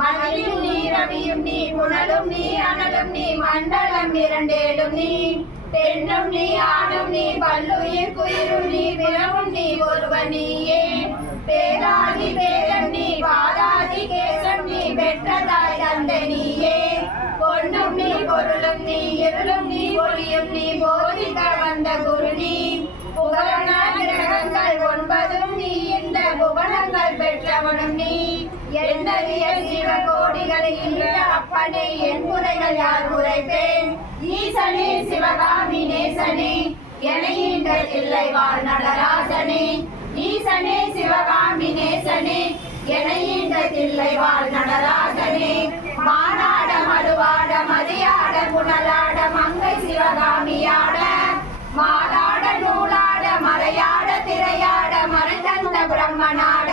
மழையும் நீ ரவியும் நீ புனலும் நீ அனலும் நீ மண்டலம் இரண்டேடும் நீ பெண்ணும் நீ ஆணும் நீ பல்லுயிர் குயிரும் நீ பிறவும் நீ ஒருவன் நீயே பேராதி பேரம் நீ பாதாதி கேசம் நீ பெற்றதாய் தந்த நீயே பொன்னும் நீ பொருளும் நீ இருளும் நீ ஒளியும் நீ போதிக்க வந்த குரு நீ புகழன கிரகங்கள் 9 நீ இந்த புவனங்கள் பெற்றவனும் நீ எண்ணறிய சிவகோடிகளை இல்ல அப்பனே என் குறைகள் யார் உரைப்பேன் ஈசனே சிவகாமி நேசனே எனையின்ற தில்லை வாழ் நடராஜனே ஈசனே சிவகாமி நேசனே எனையின்ற தில்லை வாழ் நடராஜனே மானாட மடுவாட மதியாட புனலாட மங்கை சிவகாமியாட மாலாட நூலாட மறையாட திரையாட மறைதந்த பிரம்மனாட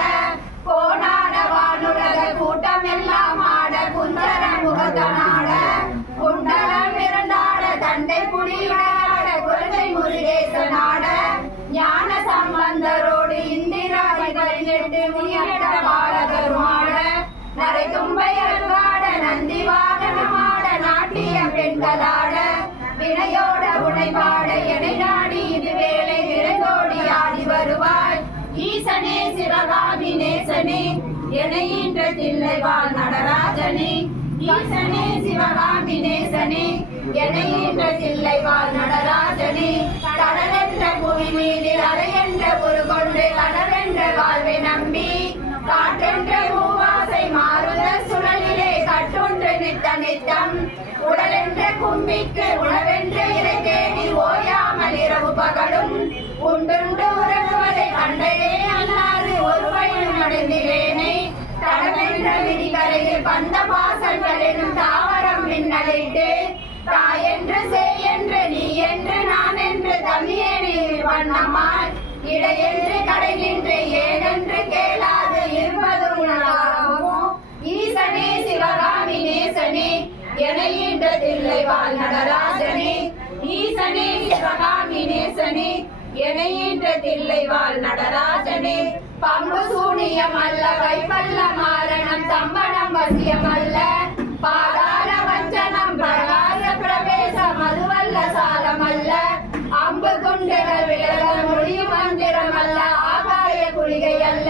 கோனாட வானுலக கூட்டம் எல்லாம் ஆட குந்தர முகத்தனாட குண்டலம் இரண்டாட தண்டை புலியாட குழந்தை முருகேசனாட ஞான சம்பந்தரோடு இந்திராதி 18 முனியட்ட பாலகருமாட நரை தும்பை அருவாட நந்தி வாகனமாட நாட்டிய பெண்களாட வினையோட உடைபாட எடை நாடி இது வேலை விரைந்தோடி ஆடி வருவாய் ஈசனே சிவகாமி நேசனே எனையின்ற தில்லை வாழ் நடராஜனே ஈசனே சிவகாமி நேசனே எனையின்ற தில்லை வாழ் நடராஜனே கடலென்ற புவி மீதில் அலையென்ற ஒரு கொண்டு கடவென்ற வாழ்வை நம்பி காற்றென்ற மூவாசை மாறுத சுழலிலே கட்டொன்று நித்த நித்தம் உடலென்ற கும்பிக்கு உணவென்ற இறை தேடி ஓயாமல் இரவு பகலும் உண்டுண்டு உறங்குவதை கண்டதே அல்லாது ஒரு பயனும் அடைந்திலேனே கடமென்ற விதிகரையில் பந்த பாசங்கள் எனும் தாவரம் மின்னலிட்டு தாயென்று செய்யென்று நீ என்று நான் என்று தமியேனில் வண்ணமாய் இடையென்று கடைகின்று ஏனென்று கேளாது இருப்பது உணராமோ ஈசனே சிவகாமி நேசனே எனையின்ற தில்லை வாழ் நடராஜனே ஈசனே சிவகாமி நேசனே எனையின்ற தில்லை வாழ் நடராஜனே பம்பு சூனியம் அல்ல வைப்பல்ல மாரணம் தம்பனம் வசியம் அல்ல பாதாள வஞ்சனம் பிரகாச பிரவேச மதுவல்ல சாலம் அல்ல அம்பு குண்டுகள் விலக மொழி மந்திரம் அல்ல ஆகாய குளிகை அல்ல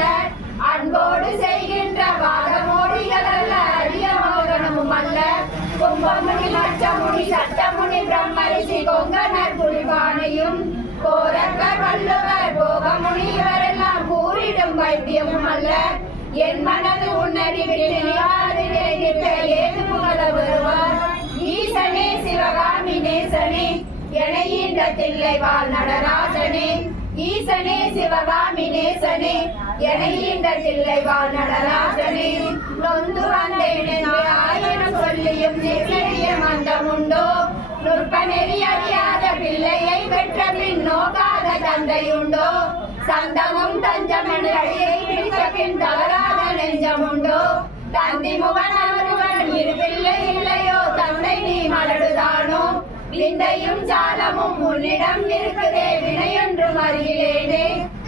அன்போடு செய்கின்ற வாதமோடிகள் அல்ல அரிய மோகனமும் அல்ல கும்பமுனி மச்சமுனி சட்டமுனி பிரம்மரிஷி கொங்கனர் குளிபானையும் கோரக்க வள்ளுவர் போகமுனி இவரெல்லாம் கூறிடும் வைத்தியமும் அல்ல என் மனது உன்னடி விட்டு ஏது புகழ வருவார் ஈசனே சிவகாமி நேசனே எனையின்ற தில்லை வாழ் நடராஜனே ஈசனே சிவகாமி நேசனே எனையின்ற தில்லை வாழ் நடராஜனே நொந்து வந்தேன் ஆயிரம் சொல்லியும் நெறிய மந்தமுண்டோ நுட்ப நெறி அறியாத பிள்ளையை பெற்ற பின் நோக்காத தந்தையுண்டோ சந்தமும் தஞ்சமென அடியை பிடித்த பின் தவறாத நெஞ்சமுண்டோ தந்தி முகன் ஒருவன் இரு பிள்ளை இல்லையோ தந்தை நீ மலடுதானோ விந்தையும் சாலமும் உன்னிடம் இருக்குதே வினையொன்றும் அறியிலேனே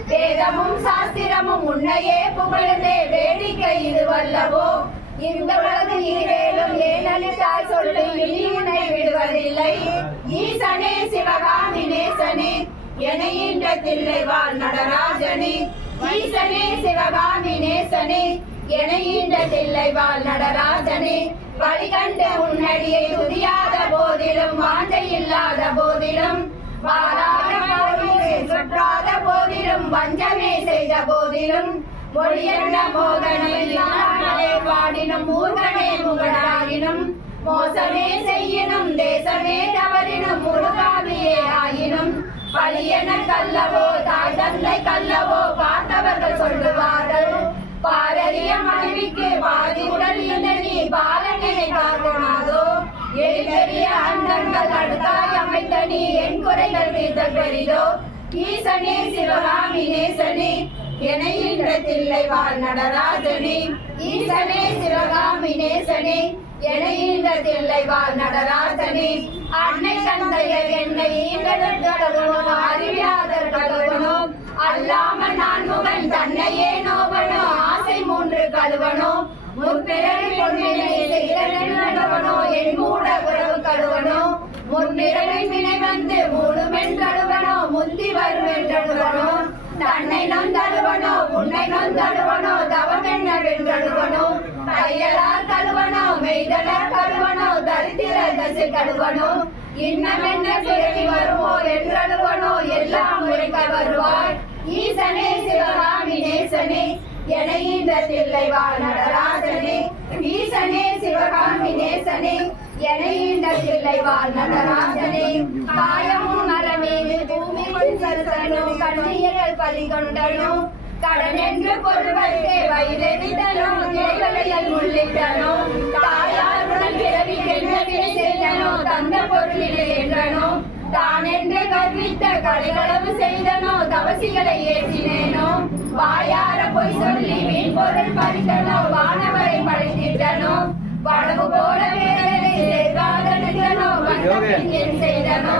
வேதமும் சாஸ்திரமும் உன்னையே புகழுதே வேடிக்கை இது வல்லவோ இந்த உலகு ஈரேலும் ஏனெனித்தாய் சொல்லு இனி உன்னை விடுவதில்லை ஈசனே சிவகாமி நேசனே எனையின்ற தில்லை வாழ் நடராஜனே ஈசனே சிவகாமி நேசனே எனையின்ற தில்லை வாழ் நடராஜனே வழிகண்ட உன்னடியை துதியாத போதிலும் வாஞ்சை இல்லாத போதிலும் வாழாத போதிலும் சுற்றாத போதிலும் வஞ்சமே செய்த போதிலும் மொழியென்ன மோகனை பாடினும் மூர்கனே முகடாயினும் மோசமே செய்யினும் தேசமே தவறினும் முருகாமியே ஆயினும் பழியென கல்லவோ தாய் தந்தை கல்லவோ பார்த்தவர்கள் சொல்லுவார்கள் பாரறிய மனைவிக்கு பாதி உடல் இந்த நீ பாலனை காக்கணாதோ எளிதறிய அண்டங்கள் அடுத்தாய் அமைத்த நீ என் குறைகள் தீர்த்த பெரிதோ ஈசனே சிவகாமி நேசனே எனையின்ற தில்லை வாழ் நடராஜனே ஈசனே சிவகாமி நேசனே எனையின்ற தில்லை வாழ் நடராஜனே அன்னை தந்தையர் என்னை ஈண்டதற்கடவனோ அறிவியாதற்கடவனோ அல்லாமல் நான் முகன் தன்னையே நோவனோ ஆசை 3 கழுவனோ முற்பிறவி பொன்னினை செய்தனோ என் மூட உறவு கழுவனோ முன்னிரவை வினை வந்து மூடுமென் கழுவனோ முந்தி வருமென் கழுவனோ தன்னை நொந்தழுவனோ உன்னை நொந்தழுவனோ தவம் என்ன வெண்கழுவனோ கையலார் கழுவனோ மெய்தலார் கழுவனோ தரித்திர தசை கழுவனோ இன்னமென்ன பிறவி வருமோ என்றழுவனோ எல்லாம் உரைக்க வருவாய் ஈசனே சிவகாமி நேசனே என இந்த தில்லை வாழ் நடராஜனே ஈசனே சிவகாமி நேசனே என இந்த தில்லை வாழ் நடராஜனே காயமும் மரமேது பூமிக்குள் சருத்தனோ கண்ணியல் பலிகொண்டனோ கடன் என்று பொருள்வதே வயதெறித்தனோ நிலைகளையல் முள்ளிட்டனோ தாயார் உடல் பிறவிக்கென்ன வினை செய்தனோ தந்த பொருளிலே என்றனோ தான் என்று கற்பித்த கலைகளவு செய்தனோ தவசிகளை ஏற்றினேனோ வாயார பொய் சொல்லி வீண் பொருள் பறித்தனோ வானவரை படைத்திட்டனோ வடவு போல வேலை சேர்க்காதனோ வந்தபின் செய்தனோ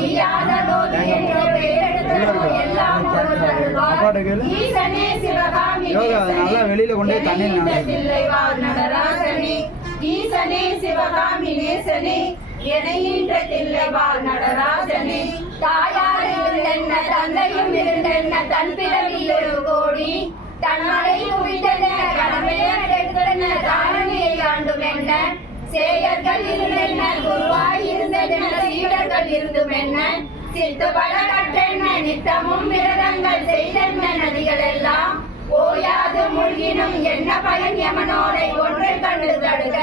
ஈயாததோது என்ற பெயரெடுத்தனோ எல்லாம் பொருள் ஈசனே சிவகாமி வெளியில கொண்டே தண்ணி தில்லை வாழ் நடராஜனே ஈசனே சிவகாமி நேசனே எனையின்ற தில்லை வாழ் நடராஜனே தாயார் இருந்தென்ன தந்தையும் இருந்தென்ன தன் பிறவி ஒரு கோடி தன்மலை குவித்தன கடமையெடுத்தன தாரணியை ஆண்டும் என்ன சேயர்கள் இருந்தென்ன குருவாய் இருந்ததென்ன சீடர்கள் இருந்தும் என்ன சித்து பல கட்டென்ன நித்தமும் விரதங்கள் செய்தென்ன நதிகள் எல்லாம் ஓயாது மூழ்கினும் என்ன பயன் யமனோரை ஒன்றை கண்டு தடுக்க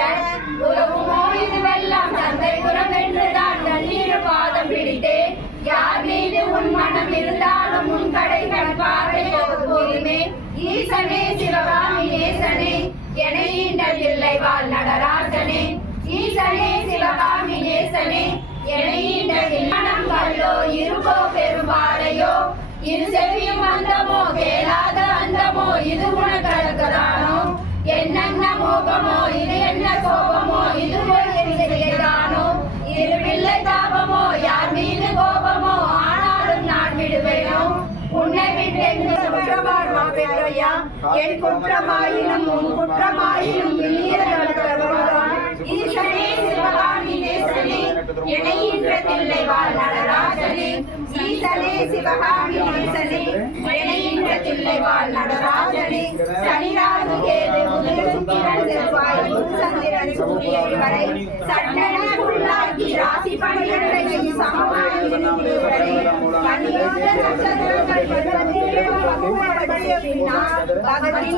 உலகுமோ இதுவெல்லாம் தந்தை புறம் என்றுதான் தண்ணீர் பாதம் பிடித்தே யார் மீது உன் மனம் இருந்தாலும் உன் கடை கண் பார்வை போதுமே ஈசனே சிவகாமி நேசனே என ஈண்ட தில்லை வாழ் நடராஜனே ஈசனே சிவகாமி நேசனே என ஈண்ட மனம் கல்லோ இருப்போ பெரும்பாலையோ இது செவியும் அந்தமோ கேளாத அந்தமோ இது உனக்கடக்கதானோ என்னென்ன மோகமோ இது என்ன கோபமோ இது தானோ இரு பிள்ளை தாபமோ யார் மீது கோபமோ ஆனாலும் நான் விடுவேனோ உன்னை விட்டு பெற்றையா என் குற்றமாயினும் உன் குற்றமாயினும் ஈசனே சிவகாமி நேசனே இணையின்ற தில்லை வாழ் நடராஜனே ஈசனே சிவகாமி நேசனே இணையின்ற தில்லை வாழ் நடராஜனே சனிராகு கேது முதல் சுக்கிரன் செவ்வாய் குரு சந்திரன் சூரியன் வரை சட்டனக்குள்ளாக்கி ராசி பன்னிரண்டையும் சமமாய் இருந்தவரே கனியோட நட்சத்திரங்கள் பகவதின் பின்னால் பகவதின்